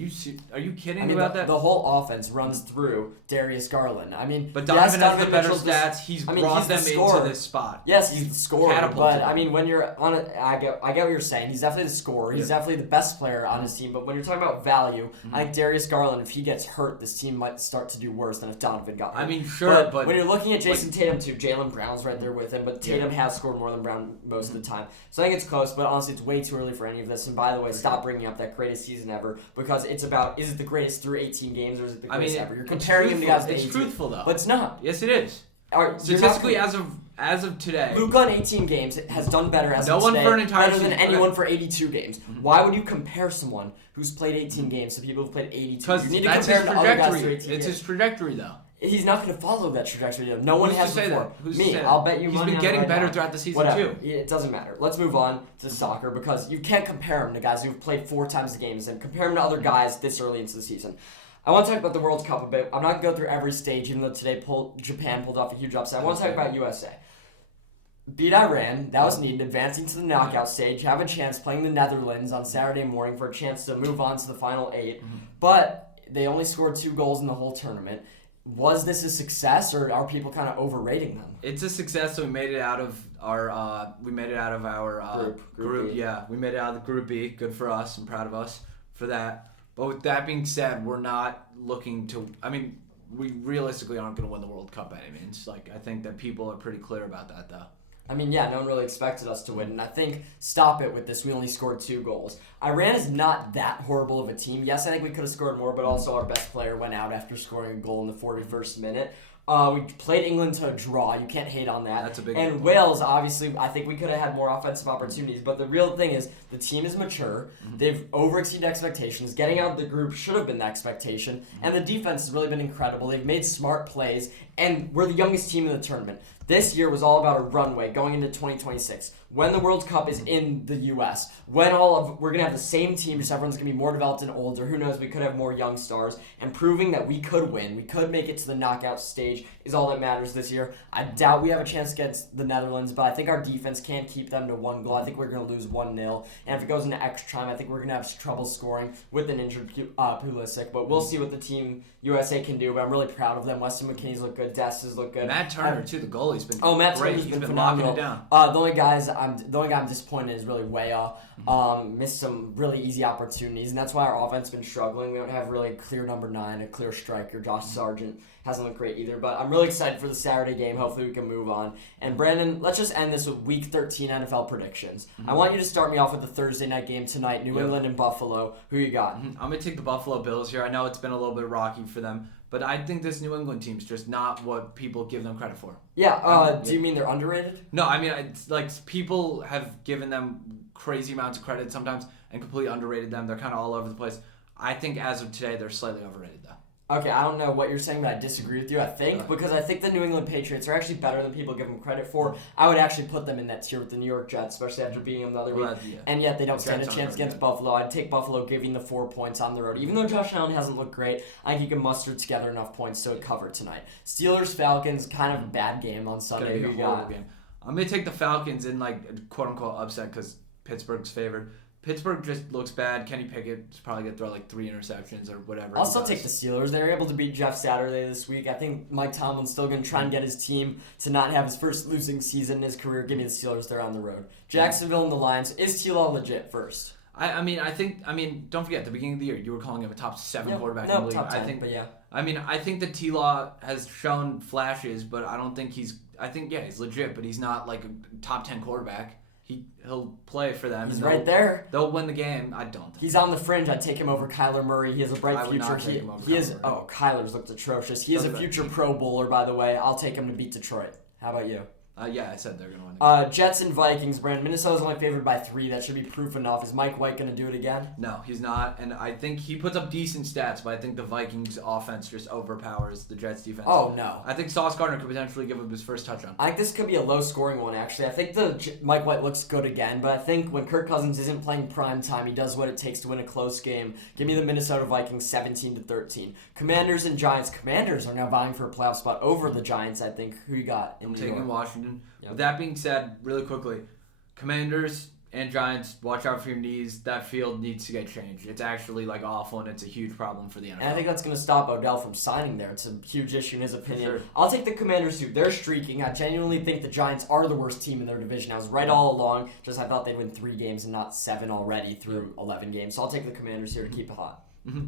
you kidding about that? The whole offense runs through Darius Garland. I mean, but Donovan has the better stats. He's brought them into this spot. Yes, he's the scorer. But I mean, when you're on it, I get what you're saying. He's definitely the scorer. He's definitely the best player on his team. But when you're talking about value, I think Darius Garland, if he gets hurt, this team might start to do worse than if Donovan got hurt. I mean, sure, but when you're looking at Jason Tatum too, Jaylen Brown's right there with him. But Tatum has scored more than Brown most of the time. So I think it's close. But honestly, it's way too early for any of this. And by the way, stop bringing up that greatest season ever because it's about is it the greatest through 18 games or is it the greatest ever? You're comparing him to guys. It's truthful though. But it's not. Yes, it is. Statistically, as of today, Luka in 18 games has done better as of today, better than anyone for 82 games. Why would you compare someone who's played 18 games to people who've played 82? Because you need to compare him to other guys through 18 It's his trajectory, though. He's not going to follow that trajectory, though. No one has before. Me, I'll bet you money on it. He's been getting better throughout the season, too. It doesn't matter. Let's move on to soccer because you can't compare him to guys who've played 4 times the games and compare him to other guys this early into the season. I want to talk about the World Cup a bit. I'm not going to go through every stage, even though today Japan pulled off a huge upset. I want to talk about USA. beat Iran. That was needed. Advancing to the knockout stage. Have a chance playing the Netherlands on Saturday morning for a chance to move on to the final 8. But they only scored 2 goals in the whole tournament. Was this a success, or are people kind of overrating them? It's a success. So we made it out of our group. B. Yeah, we made it out of the Group B. Good for us. I'm proud of us for that. But with that being said, we're not looking to. I mean, we realistically aren't going to win the World Cup by any means. Like, I think that people are pretty clear about that, though. I mean, yeah, no one really expected us to win, and I think stop it with this. We only scored 2 goals. Iran is not that horrible of a team. Yes, I think we could have scored more, but also our best player went out after scoring a goal in the 41st minute. We played England to a draw. You can't hate on that. That's a big And point. Wales, obviously, I think we could have had more offensive opportunities. But the real thing is the team is mature. They've overexceeded expectations. Getting out of the group should have been the expectation. And the defense has really been incredible. They've made smart plays. And we're the youngest team in the tournament. This year was all about a runway going into 2026. When the World Cup is in the U.S., we're going to have the same team, just everyone's going to be more developed and older. Who knows, we could have more young stars. And proving that we could win, we could make it to the knockout stage is all that matters this year. I doubt we have a chance against the Netherlands, but I think our defense can't keep them to 1 goal. I think we're going to lose 1-0. And if it goes into extra time, I think we're going to have trouble scoring with an injured Pulisic. But we'll see what the team USA can do. But I'm really proud of them. Weston McKennie's look good. Destas look good. Matt Turner, too, the goalie's been Matt great. Turner's He's been been phenomenal. locking it down. The only guy I'm disappointed in is really Weah. Missed some really easy opportunities, and that's why our offense has been struggling. We don't have really a clear number 9, a clear striker. Josh Sargent hasn't looked great either, but I'm really excited for the Saturday game. Hopefully we can move on. And Brandon, let's just end this with Week 13 NFL predictions. I want you to start me off with the Thursday night game tonight, New England and Buffalo. Who you got? I'm going to take the Buffalo Bills here. I know it's been a little bit rocky for them, but I think this New England team's just not what people give them credit for. Do you mean they're underrated? No, I mean, it's like people have given them crazy amounts of credit sometimes and completely underrated them. They're kind of all over the place. I think as of today, they're slightly overrated, though. Okay, I don't know what you're saying, but I disagree with you, I think, because I think the New England Patriots are actually better than people give them credit for. I would actually put them in that tier with the New York Jets, especially after beating them the other week. And yet they don't stand a chance against Buffalo. I'd take Buffalo giving the 4 points on the road. Even though Josh Allen hasn't looked great, I think he can muster together enough points to cover tonight. Steelers-Falcons, kind of a bad game on Sunday. It's going to be a horrible game. I'm going to take the Falcons in, like, quote-unquote upset because Pittsburgh's favored. Pittsburgh just looks bad. Kenny Pickett's probably going to throw like 3 interceptions or whatever. I'll still take the Steelers. They were able to beat Jeff Saturday this week. I think Mike Tomlin's still going to try and get his team to not have his first losing season in his career. Give me the Steelers. They're on the road. Jacksonville and the Lions. Is T-Law legit first? I mean, don't forget, at the beginning of the year, you were calling him a top 7 quarterback in the league. Top 10, but yeah. I mean, I think that T-Law has shown flashes, but I don't think he's legit, but he's not like a top 10 quarterback. He'll play for them. He's right there. They'll win the game. I don't think. He's on the fringe. I'd take him over Kyler Murray. He has a bright future. Not take him over Kyler's looked atrocious. He is a future Pro Bowler, by the way. I'll take him to beat Detroit. How about you? Yeah, I said they're going to win. Jets and Vikings, Brandon. Minnesota's only favored by 3. That should be proof enough. Is Mike White going to do it again? No, he's not. And I think he puts up decent stats, but I think the Vikings offense just overpowers the Jets defense. Oh, no. I think Sauce Gardner could potentially give up his first touchdown. I think this could be a low-scoring one, actually. I think Mike White looks good again, but I think when Kirk Cousins isn't playing prime time, he does what it takes to win a close game. Give me the Minnesota Vikings 17-13. Commanders and Giants. Commanders are now vying for a playoff spot over the Giants, I think. Who you got in I'm New taking York? Washington. Yep. With that being said, really quickly, Commanders and Giants, watch out for your knees. That field needs to get changed. It's actually like awful, and it's a huge problem for the NFL. And I think that's going to stop Odell from signing there. It's a huge issue in his opinion. Sure. I'll take the Commanders too. They're streaking. I genuinely think the Giants are the worst team in their division. I was right all along. Just I thought they'd win 3 games and not 7 already through 11 games. So I'll take the Commanders here to keep it hot.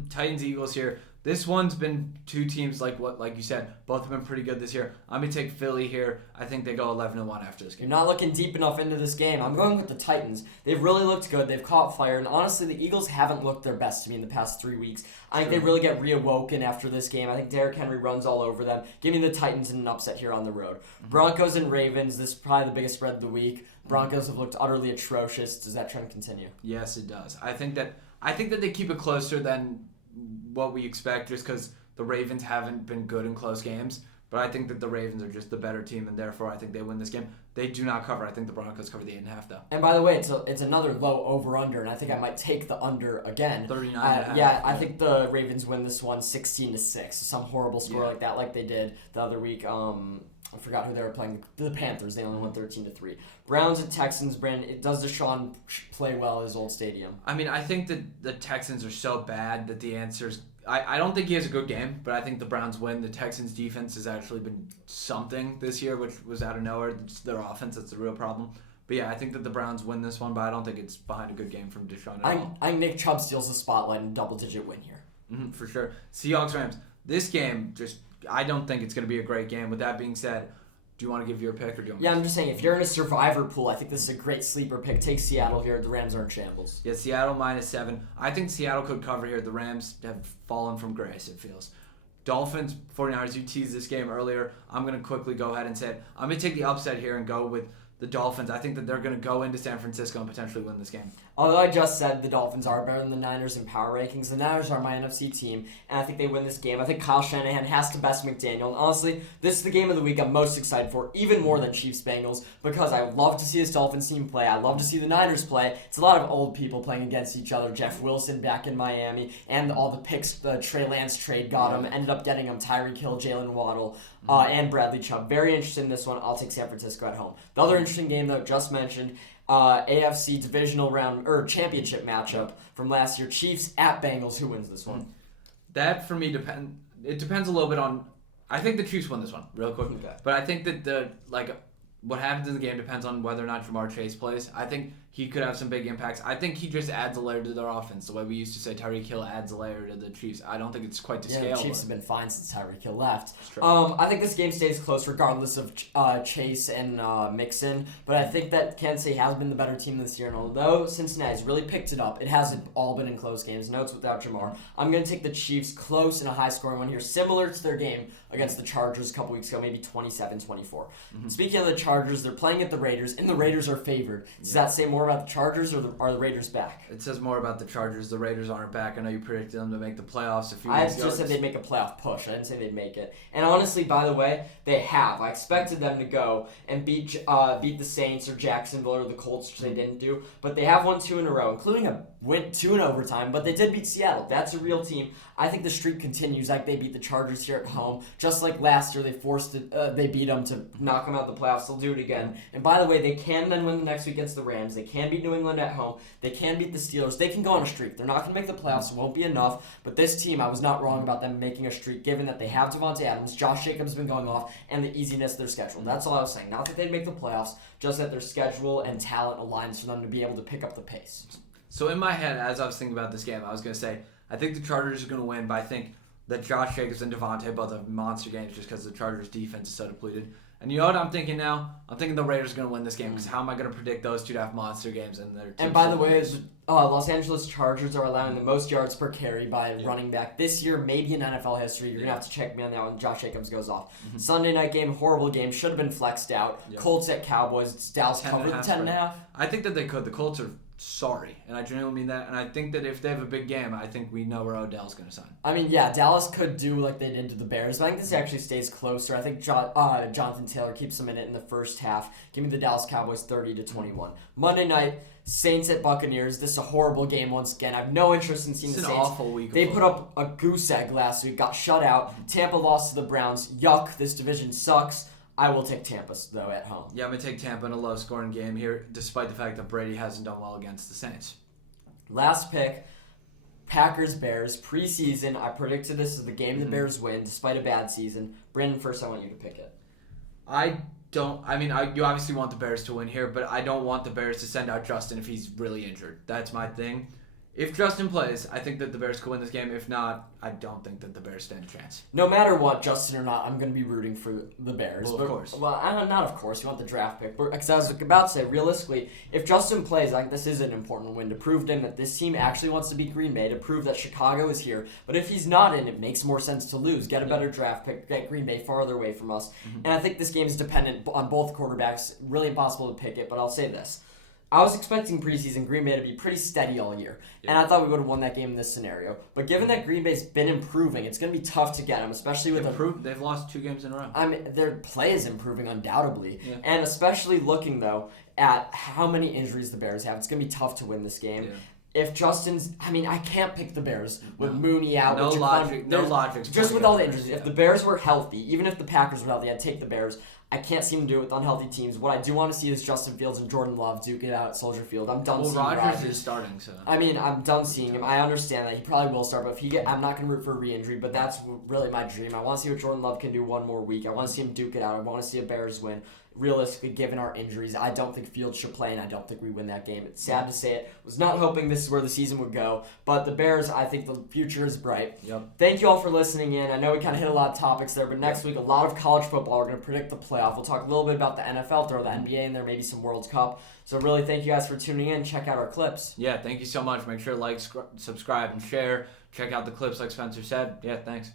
Titans, Eagles here. This one's been 2 teams like you said. Both have been pretty good this year. I'm gonna take Philly here. I think they go 11-1 after this game. You're not looking deep enough into this game. I'm going with the Titans. They've really looked good. They've caught fire, and honestly, the Eagles haven't looked their best to me in the past 3 weeks. I think they really get reawoken after this game. I think Derrick Henry runs all over them. Give me the Titans in an upset here on the road. Broncos and Ravens. This is probably the biggest spread of the week. Broncos have looked utterly atrocious. Does that trend continue? Yes, it does. I think that they keep it closer than what we expect, just because the Ravens haven't been good in close games. But I think that the Ravens are just the better team, and therefore I think they win this game. They do not cover. I think the Broncos cover the 8.5, though. And by the way, it's another low over-under, and I think I might take the under again. 39.5. Yeah, I think the Ravens win this one 16-6. Some horrible score like that, like they did the other week I forgot who they were playing. The Panthers. They only won 13-3. Browns at Texans. Brandon, does Deshaun play well at his old stadium? I mean, I think that the Texans are so bad that the answer's... I don't think he has a good game, but I think the Browns win. The Texans' defense has actually been something this year, which was out of nowhere. It's their offense that's the real problem. But yeah, I think that the Browns win this one, but I don't think it's behind a good game from Deshaun at all. I think Nick Chubb steals the spotlight and double-digit win here. For sure. Seahawks-Rams. This game, I don't think it's going to be a great game. With that being said, do you want to give your pick or do you want me I'm just saying, if you're in a survivor pool, I think this is a great sleeper pick. Take Seattle here. The Rams are in shambles. Yeah, Seattle -7. I think Seattle could cover here. The Rams have fallen from grace, it feels. Dolphins, 49ers, you teased this game earlier. I'm going to quickly go ahead and say it. I'm going to take the upset here and go with the Dolphins. I think that they're going to go into San Francisco and potentially win this game. Although I just said the Dolphins are better than the Niners in power rankings, the Niners are my NFC team, and I think they win this game. I think Kyle Shanahan has to best McDaniel, and honestly, this is the game of the week I'm most excited for, even more than Chiefs-Bengals, because I love to see this Dolphins team play. I love to see the Niners play. It's a lot of old people playing against each other. Jeff Wilson back in Miami, and all the picks the Trey Lance trade got him. Ended up getting him Tyreek Hill, Jalen Waddle, and Bradley Chubb. Very interested in this one. I'll take San Francisco at home. The other interesting game, though, just mentioned, AFC divisional round or championship matchup from last year. Chiefs at Bengals. Who wins this one? That for me depends a little bit on. I think the Chiefs win this one real quick. Okay. But I think that what happens in the game depends on whether or not Jamar Chase plays. I think he could have some big impacts. I think he just adds a layer to their offense. The way we used to say Tyreek Hill adds a layer to the Chiefs. I don't think it's quite to scale. The Chiefs have been fine since Tyreek Hill left. That's true. I think this game stays close regardless of Chase and Mixon, but I think that Kansas City has been the better team this year, and although Cincinnati's really picked it up, it hasn't all been in close games. No, it's without Jamar. I'm going to take the Chiefs close in a high-scoring one here, similar to their game against the Chargers a couple weeks ago, maybe 27-24. Speaking of the Chargers, they're playing at the Raiders, and the Raiders are favored. Does that say more about the Chargers, or are the Raiders back? It says more about the Chargers. The Raiders aren't back. I know you predicted them to make the playoffs a few I weeks ago. just said they'd make a playoff push. I didn't say they'd make it. And honestly, by the way, they have. I expected them to go and beat the Saints or Jacksonville or the Colts, which they didn't do. But they have won 2 in a row, including a win 2 in overtime. But they did beat Seattle. That's a real team. I think the streak continues. Like they beat the Chargers here at home, just like last year. They beat them to knock them out of the playoffs. They'll do it again. And by the way, they can then win the next week against the Rams. They can beat New England at home. They can beat the Steelers. They can go on a streak. They're not going to make the playoffs. It won't be enough. But this team, I was not wrong about them making a streak, given that they have Devontae Adams, Josh Jacobs has been going off, and the easiness of their schedule. That's all I was saying. Not that they'd make the playoffs, just that their schedule and talent aligns for them to be able to pick up the pace. So in my head, as I was thinking about this game, I was going to say, I think the Chargers are going to win, but I think that Josh Jacobs and Devontae both have monster games just because the Chargers' defense is so depleted. And you know what I'm thinking now? I'm thinking the Raiders are going to win this game because how am I going to predict those two to have monster games? And by the way, Los Angeles Chargers are allowing the most yards per carry by running back this year, maybe in NFL history. You're going to have to check me on that when Josh Jacobs goes off. Sunday night game, horrible game, should have been flexed out. Colts at Cowboys. It's Dallas covered 10.5. I think that they could. The Colts are sorry, and I genuinely mean that. And I think that if they have a big game, I think we know where Odell's going to sign. I mean, yeah, Dallas could do like they did to the Bears, but I think this actually stays closer. I think Jonathan Taylor keeps them in it in the first half. Give me the Dallas Cowboys 30-21. Monday night, Saints at Buccaneers. This is a horrible game once again. I have no interest in seeing the Saints. It's an awful week. They put up a goose egg last week, got shut out. Tampa lost to the Browns. Yuck, this division sucks. I will take Tampa, though, at home. Yeah, I'm going to take Tampa in a low-scoring game here, despite the fact that Brady hasn't done well against the Saints. Last pick, Packers-Bears. Preseason, I predicted this as the game the Bears win, despite a bad season. Brandon, first I want you to pick it. You obviously want the Bears to win here, but I don't want the Bears to send out Justin if he's really injured. That's my thing. If Justin plays, I think that the Bears could win this game. If not, I don't think that the Bears stand a chance. No matter what, Justin or not, I'm going to be rooting for the Bears. Well, of course. Well, not of course. You want the draft pick. Because I was about to say, realistically, if Justin plays, I think this is an important win to prove to him that this team actually wants to beat Green Bay, to prove that Chicago is here. But if he's not in, it makes more sense to lose. Get a better draft pick. Get Green Bay farther away from us. And I think this game is dependent on both quarterbacks. Really impossible to pick it, but I'll say this. I was expecting preseason Green Bay to be pretty steady all year, and I thought we would have won that game in this scenario. But given that Green Bay's been improving, it's going to be tough to get them, especially with They've lost 2 games in a row. I mean, their play is improving undoubtedly, and especially looking though at how many injuries the Bears have, it's going to be tough to win this game. If Justin's, I can't pick the Bears with Mooney out. No logic. Just with all the injuries. If the Bears were healthy, even if the Packers were healthy, I'd take the Bears. I can't seem to do it with unhealthy teams. What I do want to see is Justin Fields and Jordan Love duke it out at Soldier Field. I'm done seeing Rodgers is starting, so. I mean, I'm done seeing him. I understand that he probably will start, but I'm not going to root for a re-injury, but that's really my dream. I want to see what Jordan Love can do one more week. I want to see him duke it out. I want to see a Bears win. Realistically, given our injuries, I don't think Fields should play, and I don't think we win that game. It's sad to say it. Was not hoping this is where the season would go, but the Bears, I think the future is bright. Yep. Thank you all for listening in. I know we kind of hit a lot of topics there, but next week, a lot of college football. We're going to predict the playoff. We'll talk a little bit about the NFL, throw the NBA in there, maybe some World Cup. So really, thank you guys for tuning in. Check out our clips. Yeah, thank you so much. Make sure to like, subscribe, and share. Check out the clips like Spencer said. Yeah, thanks.